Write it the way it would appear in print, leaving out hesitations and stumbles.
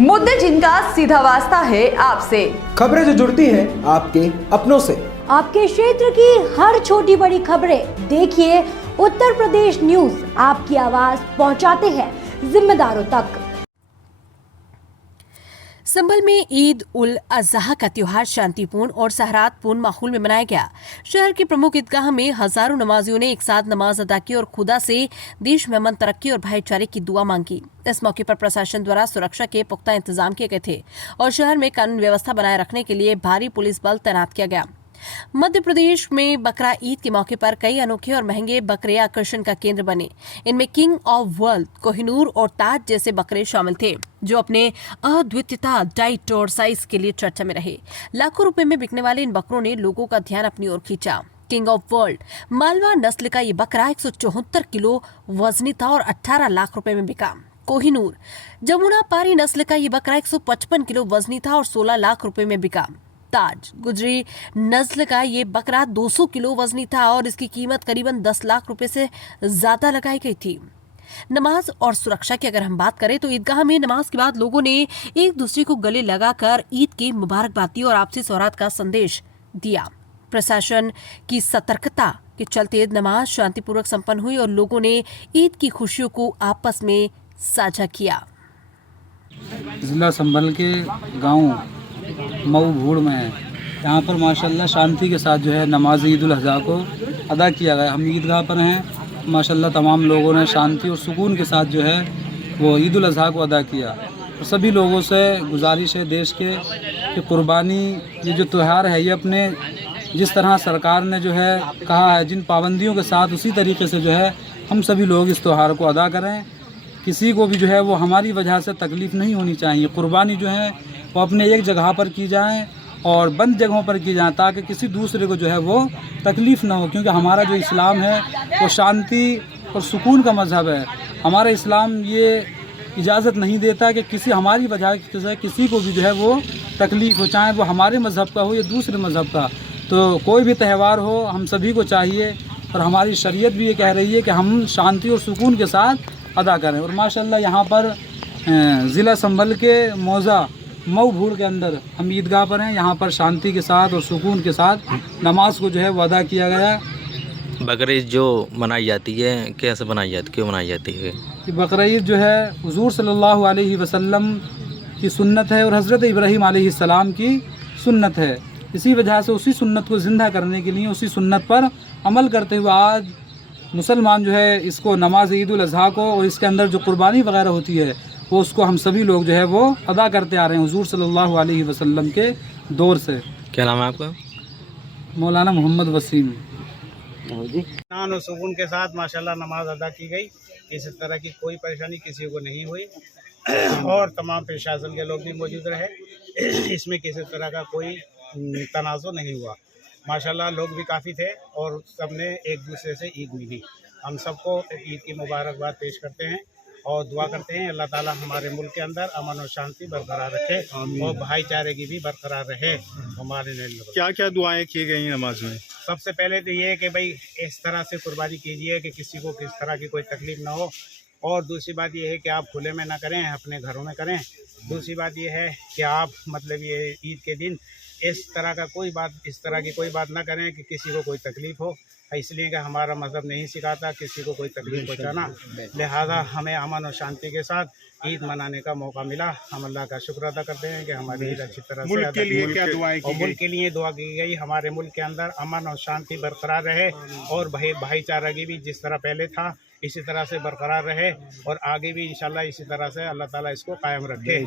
मुद्दे जिनका सीधा वास्ता है आपसे, खबरें जो जुड़ती हैं आपके अपनों से। आपके क्षेत्र की हर छोटी बड़ी खबरें देखिए उत्तर प्रदेश न्यूज आपकी आवाज पहुंचाते हैं जिम्मेदारों तक। संभल में ईद उल अजहा का त्योहार शांतिपूर्ण और सौहार्दपूर्ण माहौल में मनाया गया। शहर के प्रमुख ईदगाह में हजारों नमाजियों ने एक साथ नमाज अदा की और खुदा से देश में अमन, तरक्की और भाईचारे की दुआ मांगी। इस मौके पर प्रशासन द्वारा सुरक्षा के पुख्ता इंतजाम किए गए थे और शहर में कानून व्यवस्था बनाए रखने के लिए भारी पुलिस बल तैनात किया गया। मध्य प्रदेश में बकरा ईद के मौके पर कई अनोखे और महंगे बकरे आकर्षण का केंद्र बने। इनमें किंग ऑफ वर्ल्ड, कोहिनूर और ताज जैसे बकरे शामिल थे, जो अपने अद्वितीयता, डाइट और साइज के लिए चर्चा में रहे। लाखों रुपए में बिकने वाले इन बकरों ने लोगों का ध्यान अपनी ओर खींचा। किंग ऑफ वर्ल्ड मालवा नस्ल का ये बकरा 174 किलो वजनी था और 18 लाख रुपए में बिका। कोहिनूर जमुना पारी नस्ल का ये बकरा 155 किलो वजनी था और 16 लाख रुपए में बिका। ताज गुजरी नस्ल का ये बकरा 200 किलो वजनी था और इसकी कीमत करीबन 10 लाख रुपए से ज्यादा लगाई गई थी। नमाज और सुरक्षा की अगर हम बात करें तो ईदगाह में नमाज के बाद लोगों ने एक दूसरे को गले लगाकर ईद की मुबारकबाद दी और आपसी सौहार्द का संदेश दिया। प्रशासन की सतर्कता के चलते नमाज शांतिपूर्वक संपन्न हुई और लोगों ने ईद की खुशियों को आपस में साझा किया। जिला संभल के गांव मऊ भूड़ में है, यहाँ पर माशाल्लाह शांति के साथ जो है नमाज ईद उल अज़हा को अदा किया गया। हम ईदगाह पर हैं, माशाल्लाह तमाम लोगों ने शांति और सुकून के साथ जो है वो ईद उल अज़हा को अदा किया। और सभी लोगों से गुजारिश है देश के कि कुर्बानी ये जो त्यौहार है ये अपने जिस तरह सरकार ने जो है कहा है जिन पाबंदियों के साथ उसी तरीके से जो है हम सभी लोग इस त्यौहार को अदा करें। किसी को भी जो है वो हमारी वजह से तकलीफ़ नहीं होनी चाहिए। कुर्बानी जो है वो अपने एक जगह पर की जाए और बंद जगहों पर की जाए ताकि किसी दूसरे को जो है वो तकलीफ़ ना हो, क्योंकि हमारा जो इस्लाम है वो शांति और सुकून का मज़हब है। हमारा इस्लाम ये इजाज़त नहीं देता कि किसी हमारी वजह से किसी को भी जो है वो तकलीफ़ हो, चाहे वो हमारे मज़हब का हो या दूसरे मज़हब का। तो कोई भी त्यौहार हो हम सभी को चाहिए और हमारी शरीयत भी ये कह रही है कि हम शांति और सुकून के साथ अदा करें। और माशाल्लाह यहाँ पर ज़िला संभल के मौज़ा मऊ भूड़ के अंदर हम ईदगाह पर हैं, यहाँ पर शांति के साथ और सुकून के साथ नमाज को जो है वो अदा किया गया। बकरीद जो मनाई जाती है कैसे मनाई जाती, क्यों मनाई जाती है? कि बकरीद जो है हुज़ूर सल्लल्लाहु अलैहि वसल्लम की सुन्नत है और हज़रत इब्राहीम अलैहिस्सलाम की सुन्नत है। इसी वजह से उसी सुन्नत को ज़िंदा करने के लिए उसी सुन्नत पर अमल करते हुए आज मुसलमान जो है इसको नमाज ईद उल अज़हा को और इसके अंदर जो कुर्बानी वगैरह होती है वो उसको हम सभी लोग जो है वो अदा करते आ रहे हैं हुज़ूर सल्लल्लाहु अलैहि वसल्लम के दौर से। क्या नाम है आपका? मौलाना मोहम्मद वसीम। इत्मीनान और सुकून के साथ माशाल्लाह नमाज अदा की गई। किसी तरह की कोई परेशानी किसी को नहीं हुई और तमाम प्रशासन के लोग भी मौजूद रहे। इसमें किसी तरह का कोई तनाज़ुर नहीं हुआ। माशाल्लाह लोग भी काफ़ी थे और सबने एक दूसरे से ईद मिली। हम सबको ईद की मुबारकबाद पेश करते हैं और दुआ करते हैं अल्लाह ताला हमारे मुल्क के अंदर अमन और शांति बरकरार रखे और भाईचारे की भी बरकरार रहे। हमारे क्या क्या दुआएं की गई नमाज में? सबसे पहले तो ये है कि भाई इस तरह से कुर्बानी कीजिए कि किसी को किस तरह की कोई तकलीफ़ ना हो। और दूसरी बात ये है कि आप खुले में ना करें, अपने घरों में करें। दूसरी बात ये है कि आप मतलब ये ईद के दिन इस तरह की कोई बात ना करें कि किसी को कोई तकलीफ़ हो, इसलिए कि हमारा मज़हब नहीं सिखाता किसी को कोई तकलीफ़ पहुँचाना। लिहाजा हमें अमन और शांति के साथ ईद मनाने का मौका मिला। हम अल्लाह का शुक्र अदा करते हैं कि हमारी ईद अच्छी तरह से मुल्क के लिए क्या दुआएं की गई? मुल्क के लिए दुआ की गई हमारे मुल्क के अंदर अमन और शांति बरकरार रहे और भाईचारा की भी जिस तरह पहले था इसी तरह से बरकरार रहे और आगे भी इंशाल्लाह इसी तरह से अल्लाह ताला इसको कायम रखे।